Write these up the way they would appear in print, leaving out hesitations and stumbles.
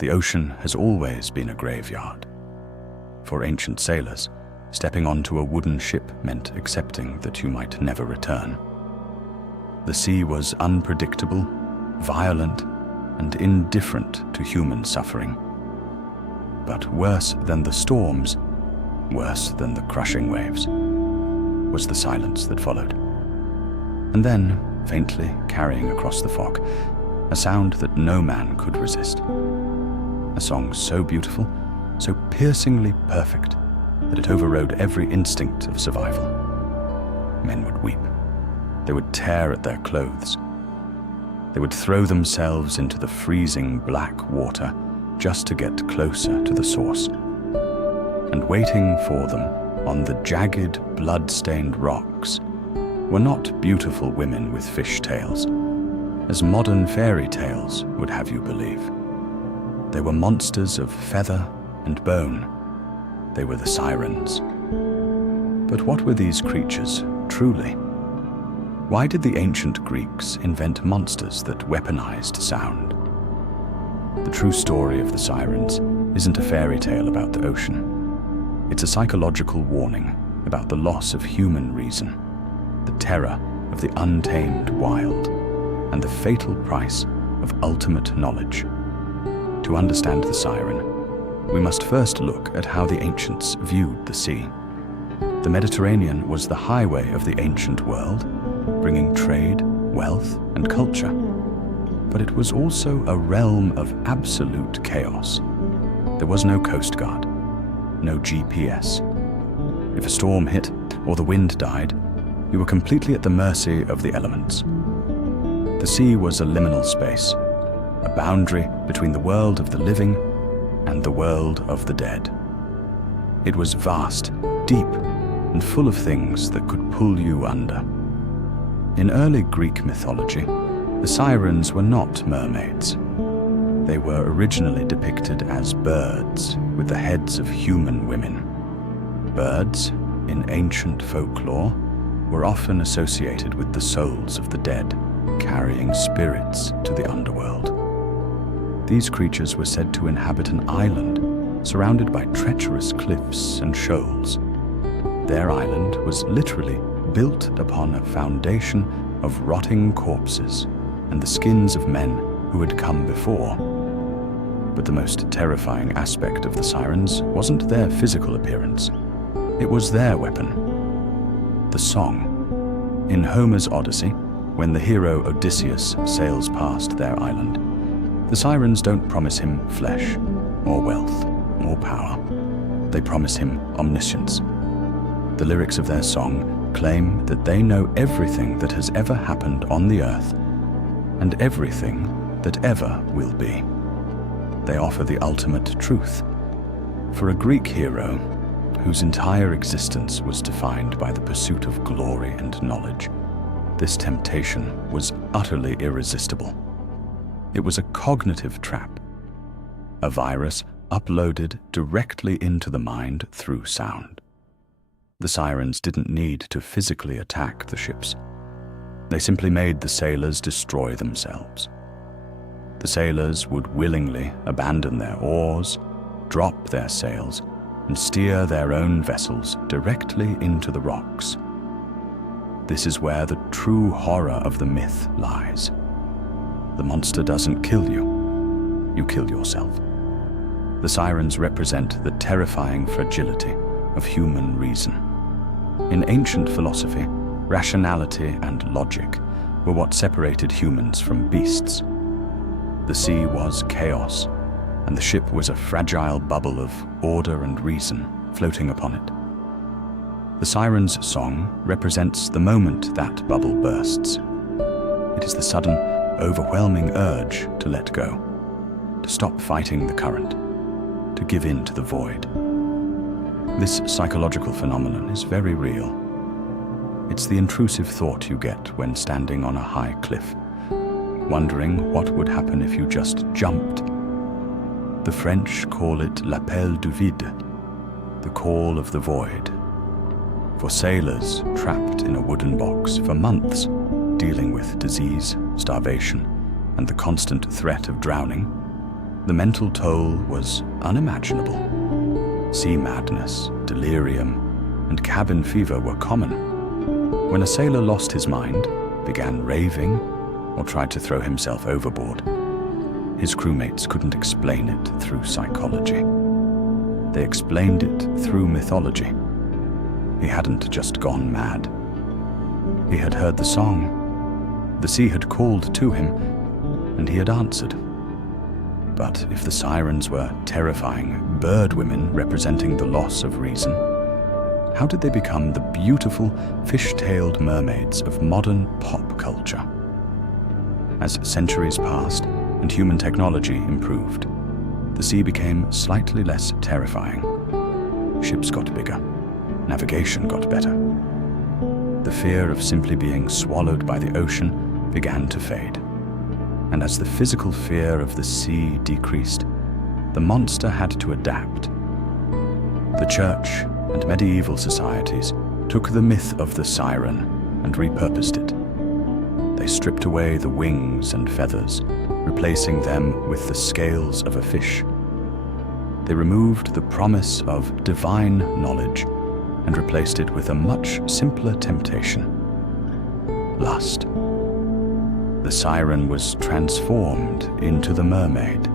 The ocean has always been a graveyard. For ancient sailors, stepping onto a wooden ship meant accepting that you might never return. The sea was unpredictable, violent, and indifferent to human suffering. But worse than the storms, worse than the crushing waves, was the silence that followed. And then, faintly carrying across the fog, a sound that no man could resist. A song so beautiful, so piercingly perfect, that it overrode every instinct of survival. Men would weep. They would tear at their clothes. They would throw themselves into the freezing black water just to get closer to the source. And waiting for them on the jagged, blood-stained rocks were not beautiful women with fish tails, as modern fairy tales would have you believe. They were monsters of feather and bone. They were the Sirens. But what were these creatures, truly? Why did the ancient Greeks invent monsters that weaponized sound? The true story of the Sirens isn't a fairy tale about the ocean. It's a psychological warning about the loss of human reason, the terror of the untamed wild, and the fatal price of ultimate knowledge. To understand the Siren, we must first look at how the ancients viewed the sea. The Mediterranean was the highway of the ancient world, bringing trade, wealth, and culture. But it was also a realm of absolute chaos. There was no coast guard, no GPS. If a storm hit or the wind died, you were completely at the mercy of the elements. The sea was a liminal space, a boundary between the world of the living and the world of the dead. It was vast, deep, and full of things that could pull you under. In early Greek mythology, the Sirens were not mermaids. They were originally depicted as birds with the heads of human women. Birds, in ancient folklore, were often associated with the souls of the dead, carrying spirits to the underworld. These creatures were said to inhabit an island surrounded by treacherous cliffs and shoals. Their island was literally built upon a foundation of rotting corpses and the skins of men who had come before. But the most terrifying aspect of the Sirens wasn't their physical appearance. It was their weapon, the song. In Homer's Odyssey, when the hero Odysseus sails past their island, the Sirens don't promise him flesh, or wealth, or power. They promise him omniscience. The lyrics of their song claim that they know everything that has ever happened on the earth, and everything that ever will be. They offer the ultimate truth. For a Greek hero, whose entire existence was defined by the pursuit of glory and knowledge, this temptation was utterly irresistible. It was a cognitive trap, a virus uploaded directly into the mind through sound. The Sirens didn't need to physically attack the ships. They simply made the sailors destroy themselves. The sailors would willingly abandon their oars, drop their sails, and steer their own vessels directly into the rocks. This is where the true horror of the myth lies. The monster doesn't kill you, you kill yourself. The Sirens represent the terrifying fragility of human reason. In ancient philosophy, rationality and logic were what separated humans from beasts. The sea was chaos, and the ship was a fragile bubble of order and reason floating upon it. The Siren's song represents the moment that bubble bursts. It is the sudden, overwhelming urge to let go, to stop fighting the current, to give in to the void. This psychological phenomenon is very real. It's the intrusive thought you get when standing on a high cliff, wondering what would happen if you just jumped. The French call it l'appel du vide, the call of the void. For sailors trapped in a wooden box for months, dealing with disease, starvation, and the constant threat of drowning, The mental toll was unimaginable. Sea madness, delirium, and cabin fever were common. When a sailor lost his mind, began raving, or tried to throw himself overboard, his crewmates couldn't explain it through psychology. They explained it through mythology. He hadn't just gone mad. He had heard the song. The sea had called to him, and he had answered. But if the sirens were terrifying bird women representing the loss of reason, how did they become the beautiful fish-tailed mermaids of modern pop culture? As centuries passed and human technology improved, the sea became slightly less terrifying. Ships got bigger. Navigation got better. The fear of simply being swallowed by the ocean began to fade. And as the physical fear of the sea decreased, the monster had to adapt. The church and medieval societies took the myth of the siren and repurposed it. They stripped away the wings and feathers, replacing them with the scales of a fish. They removed the promise of divine knowledge and replaced it with a much simpler temptation: lust. The siren was transformed into the mermaid,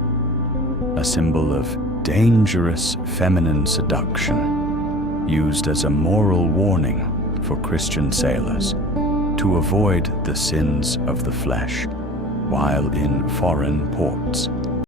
a symbol of dangerous feminine seduction, used as a moral warning for Christian sailors to avoid the sins of the flesh while in foreign ports.